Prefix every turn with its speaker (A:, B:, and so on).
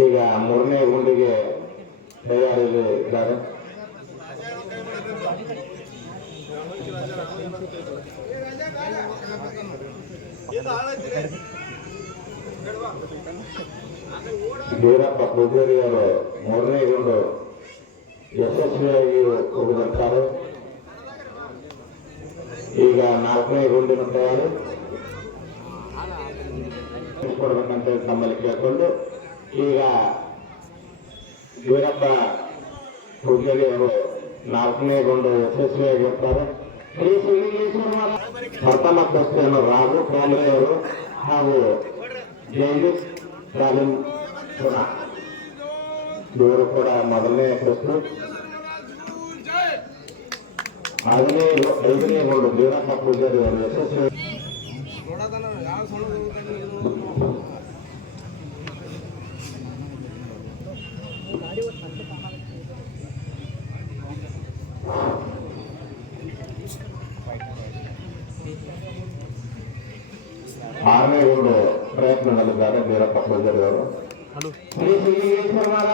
A: ಈಗ ಮೂರನೇ ಗುಂಡಿಗೆ ತಯಾರಿಯಲ್ಲಿ ಇದ್ದಾರೆ ವೀರಪ್ಪ ಪೂಜಾರಿ ಅವರು ಮೂರನೇ ಗುಂಡು ಯಶಸ್ವಿಯಾಗಿ ಉಳಿದಿರ್ತಾರೆ ಈಗ ನಾಲ್ಕನೇ ಗುಂಡಿನ ತಯಾರಿ ಕೊಡ್ಬೇಕಂತ ತಮ್ಮಲ್ಲಿ ಕೇಳ್ಕೊಂಡು ಈಗ ವೀರಪ್ಪ ಪೂಜಾರಿ ಅವರು ನಾಲ್ಕನೇ ಗೊಂಡು ಯಶಸ್ವಿಯಾಗಿರ್ತಾರೆ. ಶ್ರೀ ಸಿಂಗೇಶ್ವರ ಪ್ರಥಮ ಪ್ರಶ್ನೆಯನ್ನು ರಾಘು ಕಾಂಬ್ರೆ ಅವರು ಹಾಗೂ ಜೈವಿಕ್ ತಾಲೀಮ್ ಇವರು ಕೂಡ ಮೊದಲನೇ ಪ್ರಶ್ನೆ ಹದಿನೈದು, ಐದನೇ ಗೊಂಡು ವೀರಪ್ಪ ಪೂಜಾರಿ ಅವರು ಯಶಸ್ವಿ ಆರನೇ ಗುಂಡು ಪ್ರಯತ್ನ ನಡೆದಿದ್ದಾರೆ ವೀರಪ್ಪ ಪೂಜಾರಿ ಅವರು ಶ್ರೀ ಸಿಂಗೇಶ್ವರ ಮಹಾರಾಜ್ ಕಿ ಜೈ.